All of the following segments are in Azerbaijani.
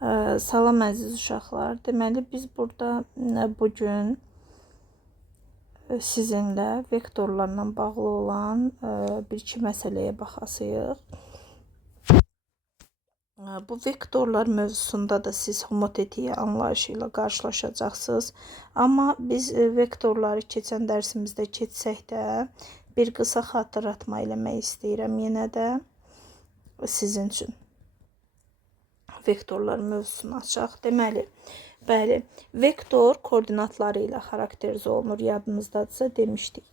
Salam əziz uşaqlar. Deməli biz burada bugün sizinlə vektorlarla bağlı olan bir-iki məsələyə baxasıyıq. Bu vektorlar mövzusunda da siz homotetiya anlayışı ilə qarşılaşacaqsınız. Amma biz vektorları keçən dərsimizdə keçsək də bir qısa xatırlatma eləmək istəyirəm yenə də sizin üçün. Vektorlar mövzusunu açaq. Deməli, bəli, vektor koordinatları ilə xarakterizə olunur. Yadınızdadırsa demişdik.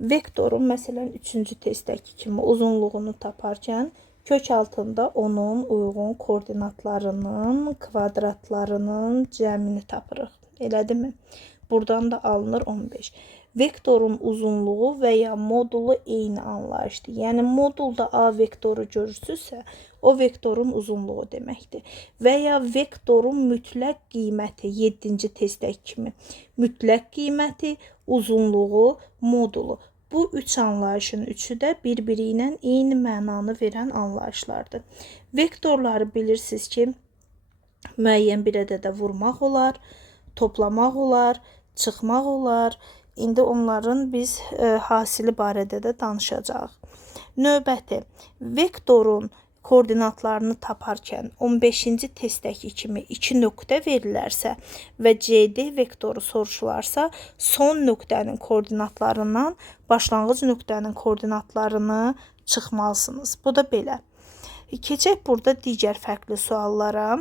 Vektorun məsələn 3-cü testdəki kimi uzunluğunu taparkən kök altında onun uyğun koordinatlarının kvadratlarının cəmini tapırıq. Elədimi? Buradan da alınır 15. Vektorun uzunluğu və ya modulu eyni anlayışdır. Yəni modulda A vektoru görürsünüzsə, o vektorun uzunluğu deməkdir. Və ya vektorun mütləq qiyməti 7-ci testdəki kimi mütləq qiyməti, uzunluğu, modulu. Bu üç anlayışın üçü də bir-biri ilə eyni mənanı verən anlayışlardır. Vektorları bilirsiniz ki, müəyyən bir ədədə vurmaq olar, toplamaq olar, çıxmaq olar. İndi onların biz hasili barədə də danışacağıq. Növbəti, vektorun koordinatlarını taparkən 15-ci testdəki kimi 2 nöqtə verilərsə və CD vektoru soruşularsa, son nöqtənin koordinatlarından başlanğıc nöqtənin koordinatlarını çıxmalısınız. Bu da belə. Keçək burada digər fərqli suallara.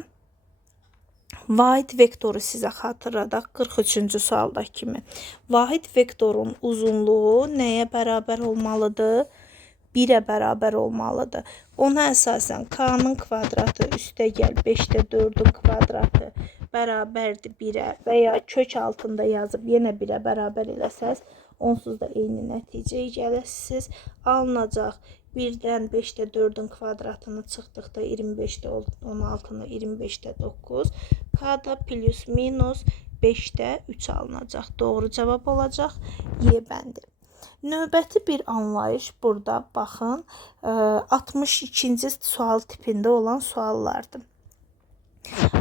Vahid vektoru sizə xatırladaq 43-cü sualdakı kimi. Vahid vektorun uzunluğu nəyə bərabər olmalıdır? 1-ə bərabər olmalıdır. Ona əsasən K-nın kvadratı üstəgəl 5-də 4-ün kvadratı bərabərdir 1-ə və ya kök altında yazıb yenə 1-ə bərabər eləsəz, onsuz da eyni nəticəyə gələsiniz. Alınacaq 1-dən 5-də 4-ün kvadratını çıxdıqda 25-də 16-nı 25-də 9. K-da plus minus 5-də 3 alınacaq. Doğru cavab olacaq Y bəndi. Növbəti bir anlayış burada baxın 62-ci sual tipində olan suallardır.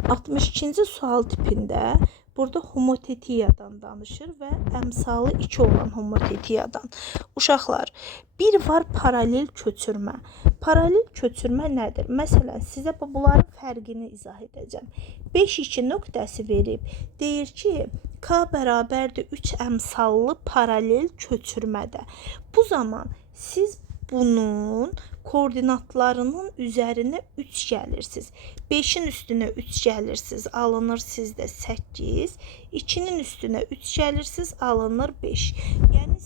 62-ci sual tipində burada homotetiyadan danışır və əmsalı 2 olan homotetiyadan. Uşaqlar, bir var paralel köçürmə. Paralel köçürmə nədir? Məsələn, sizə bunların fərqini izah edəcəm. 5-2 nöqtəsi verib, deyir ki, K bərabərdir 3 əmsallı paralel köçürmədə. Bu zaman siz bunun koordinatlarının üzərinə 3 gəlirsiniz. 5-in üstünə 3 gəlirsiniz, alınır sizdə 8. 2-nin üstünə 3 gəlirsiniz, alınır 5. Yəni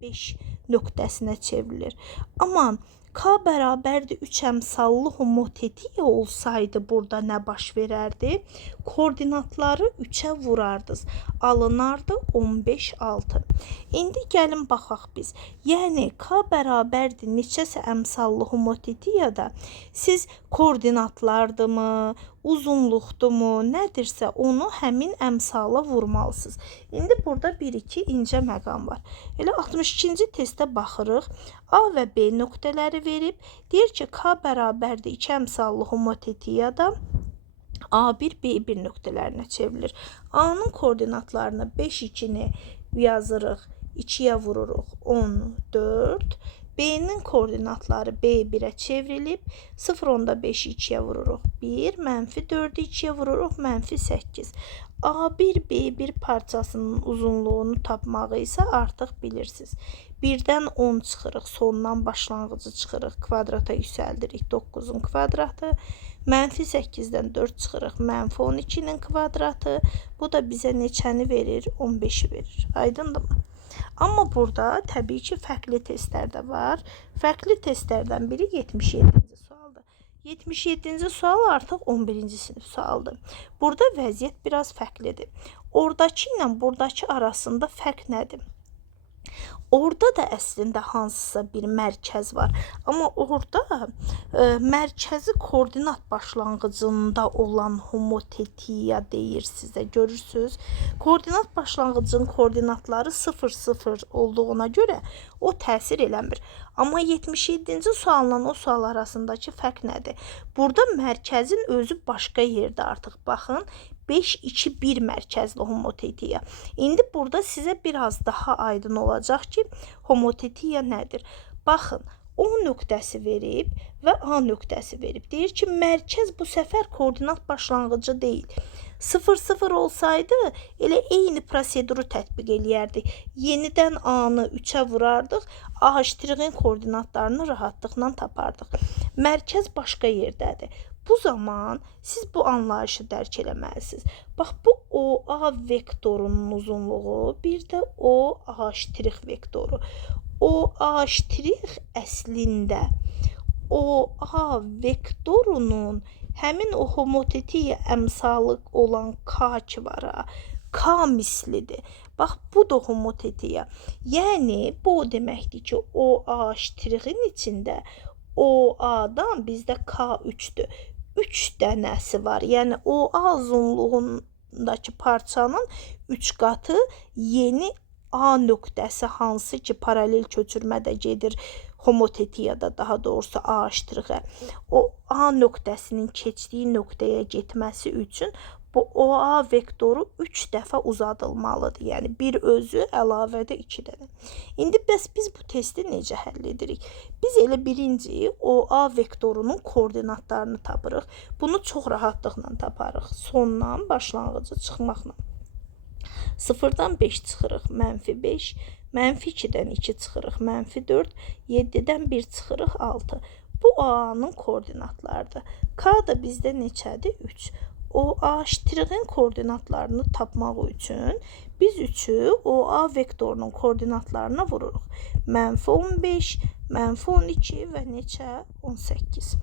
8-5 nöqtəsinə çevrilir. Amma K bərabərdir 3 əmsallı homotetiya olsaydı burada nə baş verərdi? Koordinatları 3-ə vurardınız. Alınardı 15-6. İndi gəlin baxaq biz. Yəni K bərabərdir neçəsə əmsallı homotetiyada siz koordinatlardırmı, uzunluqdurmu, nədirsə onu həmin əmsala vurmalısınız. İndi burada 1-2 incə məqam var. Elə 62-ci testə baxırıq. A və B nöqtələri verib. Deyir ki, K bərabərdir 2 əmsallı homotetiyada A1, B1 nöqtələrinə çevrilir. A-nın koordinatlarını 5-2-ni yazırıq, 2-yə vururuq 14. B-nin koordinatları B1-ə çevrilib, 0-10-da 5-i 2-yə vururuq 1, -4-ü 2-yə vururuq -8. A1, B1 parçasının uzunluğunu tapmağı isə artıq bilirsiniz. 1-dən 10 çıxırıq, sondan başlanğıcı çıxırıq, kvadrata yüksəldirik 9-un kvadratı. -8-dən 4 çıxırıq, -12-nin kvadratı. Bu da bizə neçəni verir? 15-i verir. Aydındırmı? Amma burada təbii ki, fərqli testlər də var. Fərqli testlərdən biri 77-ci sualdır. 77-ci sual artıq 11-ci sinif sualdır. Burada vəziyyət biraz fərqlidir. Oradakı ilə buradakı arasında fərq nədir? Orada da əslində hansısa bir mərkəz var. Amma orada mərkəzi koordinat başlanğıcında olan homotetiya deyir sizə. Görürsüz? Koordinat başlanğıcının koordinatları 0, 0 olduğuna görə o təsir eləmir. Amma 77-ci sualla o sual arasındakı fərq nədir? Burada mərkəzin özü başqa yerdə artıq. Baxın, 5, 2, 1 mərkəzli homotetiya. İndi burada sizə biraz daha aydın olacaq ki, homotetiya nədir? Baxın, O nöqtəsi verib və A nöqtəsi verib. Deyir ki, mərkəz bu səfər koordinat başlanğıcı deyil. 0, 0 olsaydı elə eyni proseduru tətbiq eləyərdik. Yenidən A-nı 3-ə vurardıq, A'-in koordinatlarını rahatlıqla tapardıq. Mərkəz başqa yerdədir. Bu zaman siz bu anlayışı dərk eləməlisiniz. Bax, bu OA vektorunun uzunluğu, bir də OA' vektoru. OA' əslində OA vektorunun həmin o homotetiya əmsalı olan K ki var, K mislidir. Bax, bu da homotetiya. Yəni, bu o deməkdir ki, OA'-in içində OA-dan bizdə K3'dür. 3 dənəsi var. Yəni, OA uzunluğundakı parçanın 3 qatı yeni A nöqtəsi hansı ki, paralel köçürmədə gedir homotetiyada, daha doğrusu A'-ə. O A nöqtəsinin keçdiyi nöqtəyə getməsi üçün bu OA vektoru 3 dəfə uzadılmalıdır. Yəni, bir özü əlavədə 2 dənə. İndi bəs biz bu testi necə həll edirik? Biz elə birinci OA vektorunun koordinatlarını tapırıq. Bunu çox rahatlıqla taparıq. Sondan başlanğıcı çıxmaqla. 0-dan 5 çıxırıq, -5, -2-dən 2 çıxırıq, -4, 7-dən 1 çıxırıq, 6. Bu A-nın koordinatlarıdır. K da bizdə neçədir? 3. OA'-in koordinatlarını tapmaq üçün biz 3'ü OA vektorunun koordinatlarına vururuq. -15, -12 və neçə? 18.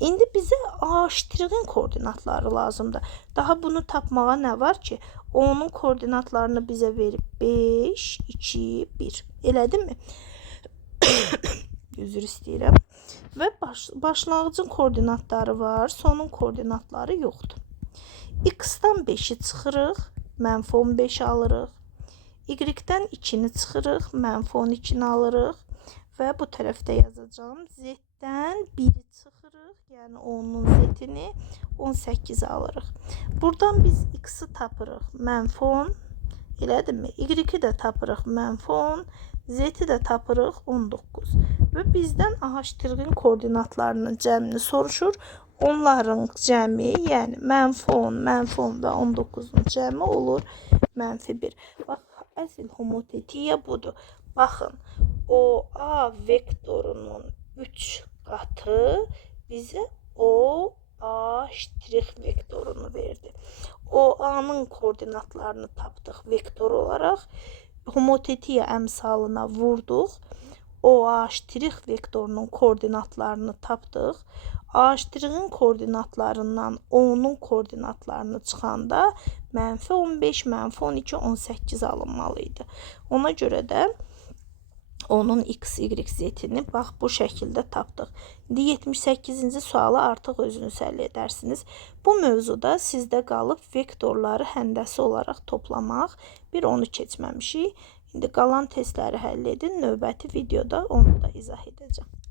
İndi bizə A'-in koordinatları lazımdır. Daha bunu tapmağa nə var ki? Onun koordinatlarını bizə verib 5, 2, 1. Elədimmi? Üzr istəyirəm. Və başlanğıcın koordinatları var, sonun koordinatları yoxdur. X-dan 5'i çıxırıq, -15 alırıq. Y-dən 2'ni çıxırıq, -12'ni alırıq. Və bu tərəfdə yazacağım. Z-dən 1'i çıxırıq, yəni onun Z-ini 18 alırıq. Buradan biz X-i tapırıq, -10, elədimmi? Y-i də tapırıq, -10, Z-i də tapırıq, 19. Və bizdən A'-in koordinatlarının cəmini soruşur. Onların cəmi, yəni -10, -10 və 19'un cəmi olur -1. Bax, əsl homotetiya budur. Baxın, OA vektorunun 3 qatı bizə OA' vektorunu verdi. OA-nın koordinatlarını tapdıq vektor olaraq. Homotetiya əmsalına vurduq. OA' vektorunun koordinatlarını tapdıq. A'-in koordinatlarından O'nun koordinatlarını çıxanda -15, -12, 18 alınmalıydı. Ona görə də onun X, Y, Z-ini bax bu şəkildə tapdıq. İndi 78-ci sualı artıq özünüz həll edərsiniz. Bu mövzuda sizdə qalıb vektorları həndəsi olaraq toplamaq. Bir onu keçməmişik. İndi qalan testləri həll edin. Növbəti videoda onu da izah edəcəm.